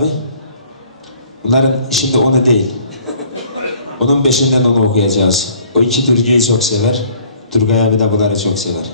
Tabii. Bunların şimdi onu değil. Onun beşinden onu okuyacağız. O iki Türkiye'yi çok sever. Turgay abi de bunları çok sever.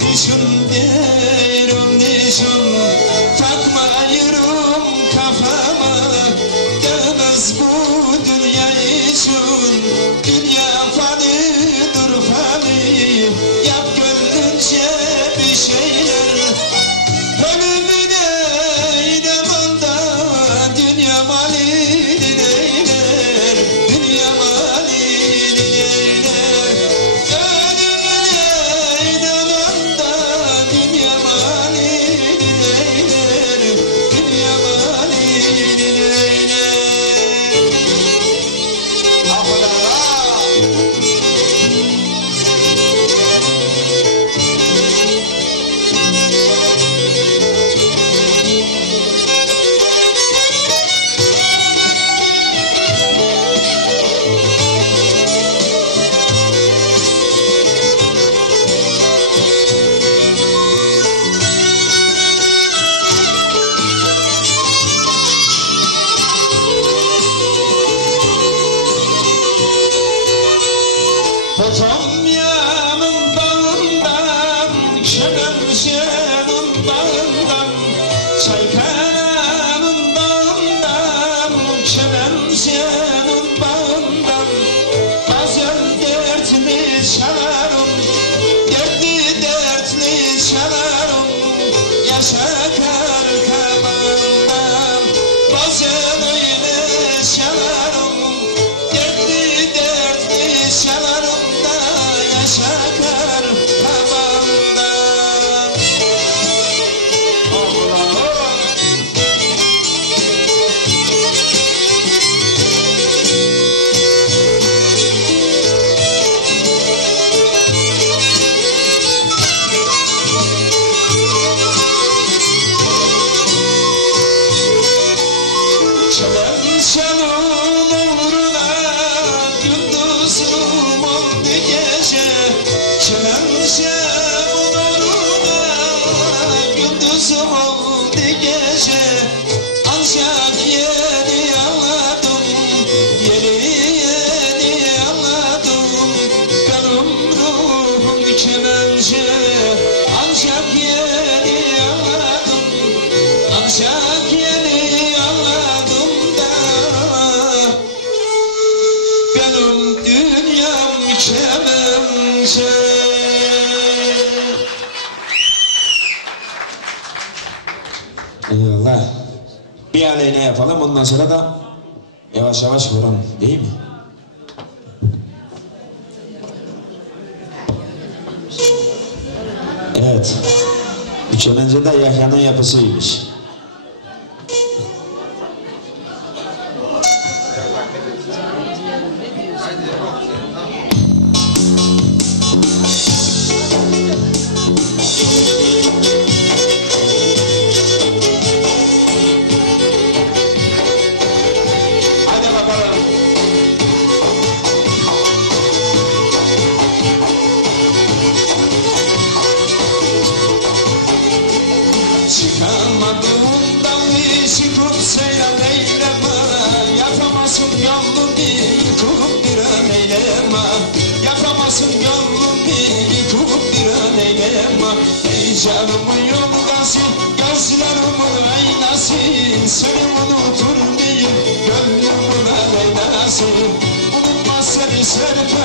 nişan der o nişan gece onuruna gündüz oldu gece. Eyvallah. Bir aleyhine yapalım ondan sonra da yavaş yavaş vuralım değil mi? Evet. Üç yıl önce de Yahya'nın yapısıymış.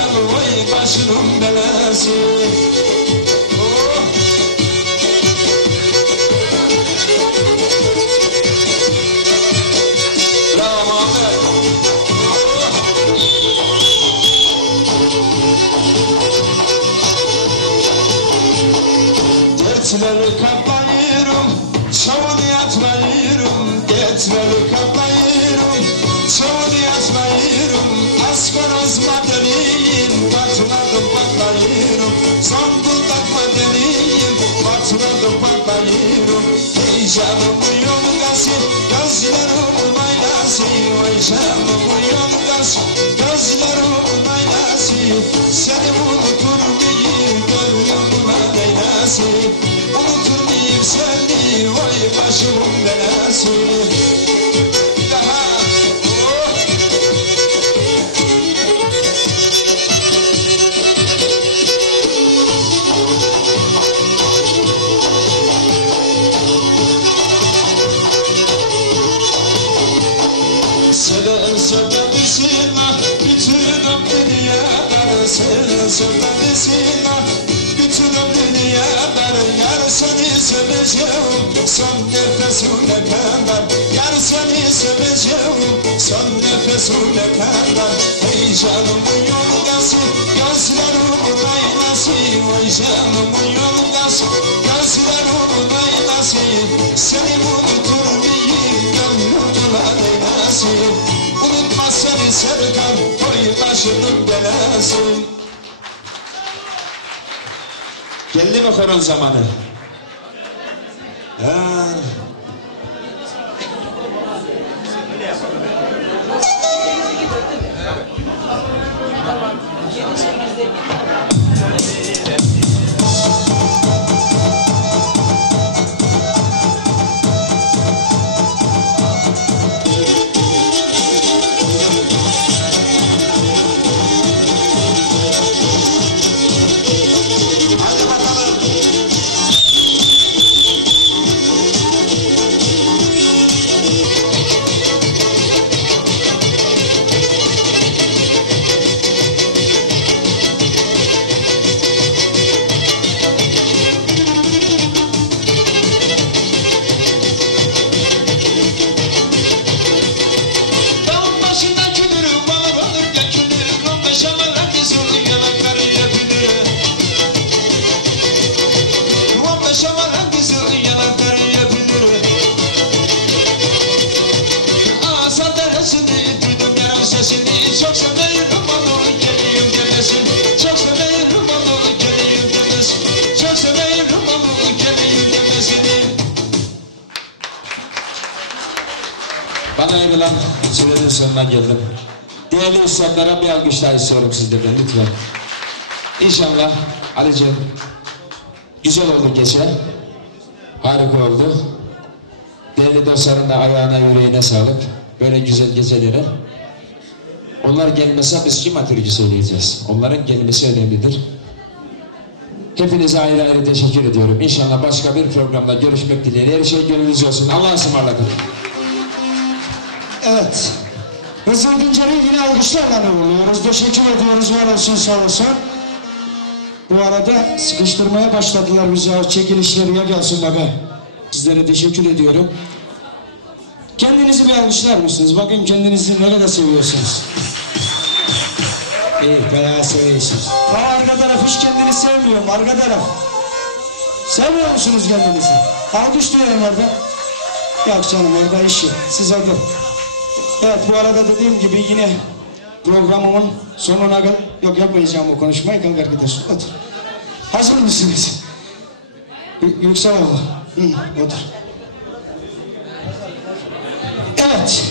Vay başının belası Oh! Bravo çoğunu yatmayırım. Dertleri patlayırım. Zonguldak madeniyim, batmadım patlayırım. Ey Ah bütün Seven sevmelisin ah bütün ömrünü Yar seni seveceğim. Son nefesine kadar Yar seni seveceğim. Son nefesine kadar Ey canımın yolgası gözlerimin aynası. Ey canımın yolgası gözlerimin aynası. Seni unutur muyum gönlümün seni Serkan koy başının belası Geldi mi horon zamanı? Ha. Bana verilen sürenin sonuna geldim. Değerli üstadlara bir alkış daha istiyorum sizlerden lütfen. İnşallah Ali'ciğim güzel oldu gece. Harika oldu. Değerli dostların da ayağına yüreğine sağlık. Böyle güzel gecelere. Onlar gelmese biz kim atırcı söyleyeceğiz? Onların gelmesi önemlidir. Hepinize ayrı ayrı teşekkür ediyorum. İnşallah başka bir programda görüşmek dileğiyle. Her şey gönlünüzce olsun. Allah'a ısmarladık. Evet. Rıza Güncer'i yine alkışlarla uğurluyoruz. Teşekkür ediyoruz. Var olsun sağ olsun. Bu arada sıkıştırmaya başladılar bizi. Çekilişleri ya gelsin be. Sizlere teşekkür ediyorum. Kendinizi bir alkışlar mısınız? Bakın kendinizi nerede seviyorsunuz? İyi, bayağı seviyorsunuz. Ama arka taraf hiç kendini sevmiyorum, arka taraf. Sevmiyor musunuz kendinizi? Alkış duyuyorum orada. Yok canım orada iş yok. Siz orada. Evet bu arada dediğim gibi yine programımın sonuna kadar... Yok yapmayacağım o konuşmayı kalk arkadaş. Otur. Hazır mısınız? Yüksel abla. Hı, otur. Evet.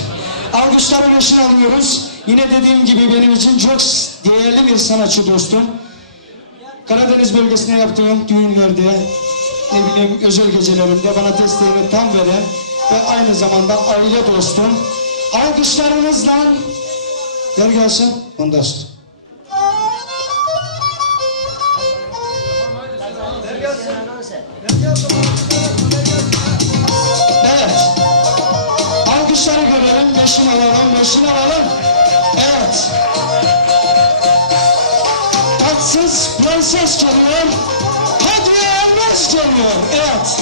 Alkışların başını alıyoruz. Yine dediğim gibi benim için çok değerli bir sanatçı dostum. Karadeniz bölgesine yaptığım düğünlerde, ne bileyim özel gecelerinde bana desteğini tam veren ve aynı zamanda aile dostum. Alkışlarınızla gel gelsin ondan sonra. Tatsız prenses geliyor. Hadiye Elmez geliyor. Evet.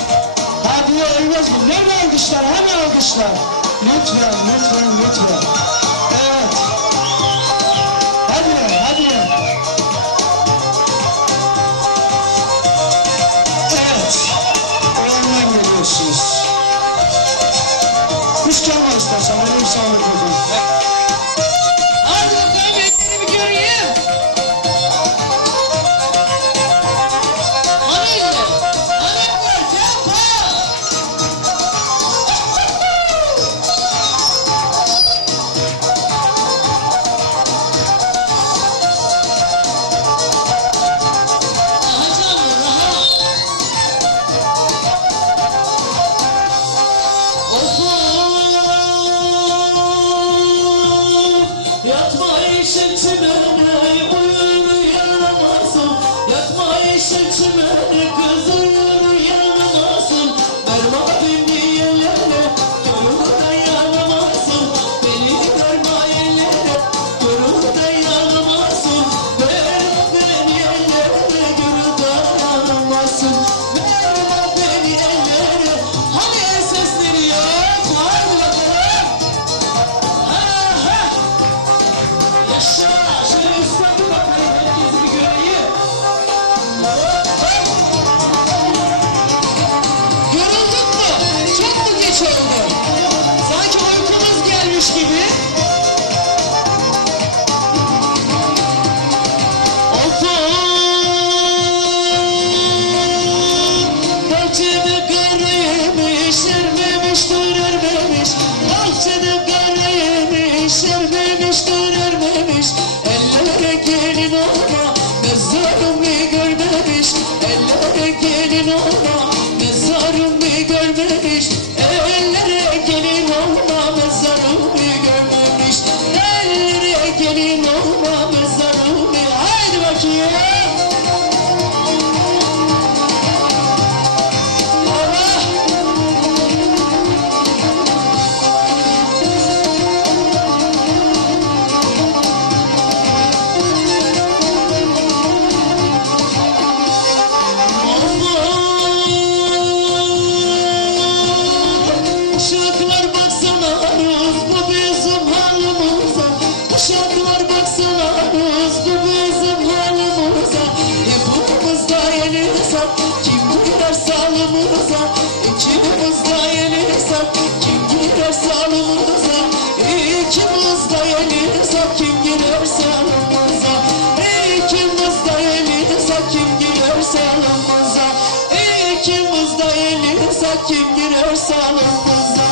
Hadiye Elmez. Nerede alkışlar? Hemen alkışlar. Lütfen, lütfen, lütfen. Evet. Hadi, hadi. Evet. O yandan geliyorsunuz. Hiç gelme istersen. Benim sağlık olsun. Hadi yenilsek kim girer salımıza İkimiz yenilsek kim girer salımıza İkimiz de yenilsek kim girer salımıza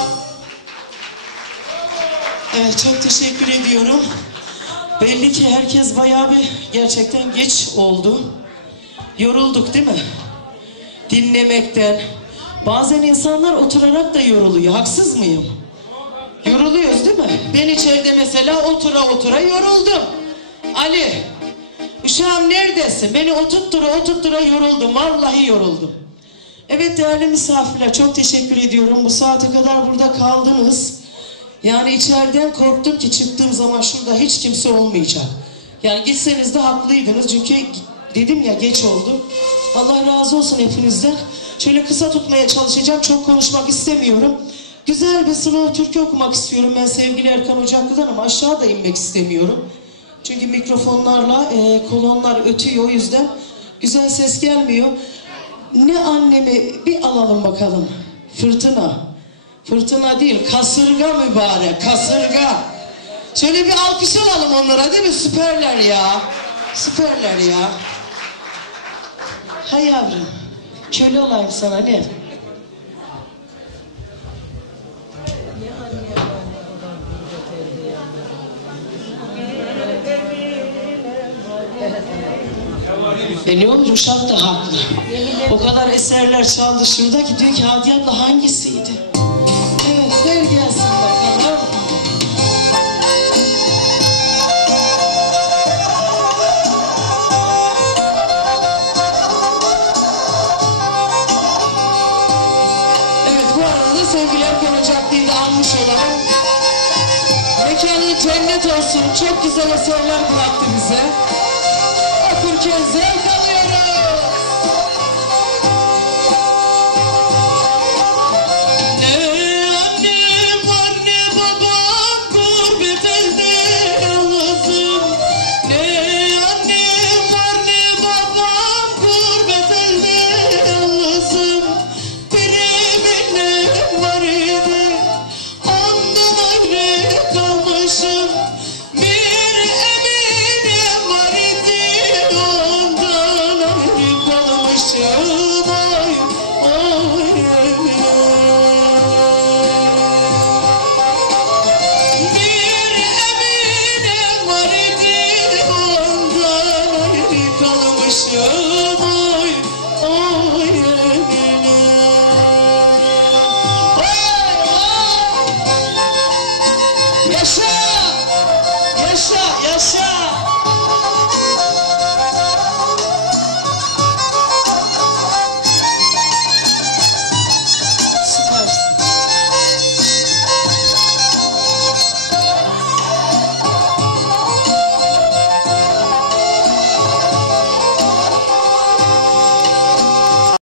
Evet çok teşekkür ediyorum. Belli ki herkes bayağı bir gerçekten geç oldu. Yorulduk değil mi? Dinlemekten. Bazen insanlar oturarak da yoruluyor. Haksız mıyım? Yoruluyoruz değil mi? Ben içeride mesela otura otura yoruldum. Ali, uşağım neredesin? Beni oturttura oturttura yoruldum. Vallahi yoruldum. Evet değerli misafirler çok teşekkür ediyorum. Bu saate kadar burada kaldınız. Yani içeriden korktum ki çıktığım zaman şurada hiç kimse olmayacak. Yani gitseniz de haklıydınız çünkü Dedim ya geç oldu. Allah razı olsun hepinizden. Şöyle kısa tutmaya çalışacağım. Çok konuşmak istemiyorum. Güzel bir slow türkü okumak istiyorum ben sevgili Erkan Ocaklı'dan ama aşağı da inmek istemiyorum. Çünkü mikrofonlarla e, kolonlar ötüyor o yüzden güzel ses gelmiyor. Ne annemi bir alalım bakalım. Fırtına. Fırtına değil kasırga mübarek kasırga. Şöyle bir alkış alalım onlara değil mi? Süperler ya. Süperler ya. Hay yavrum. Köle olayım sana ne? E ne olur Uşak da haklı. O kadar eserler çaldı şurada ki diyor ki Hadi abla hangisiydi? Evet ver gelsin bakalım. Evet bu arada da sevgili Erkan Ocaklı'yı da almış olalım. Mekanı cennet olsun. Çok güzel eserler bıraktı bize. Okurken zevk 生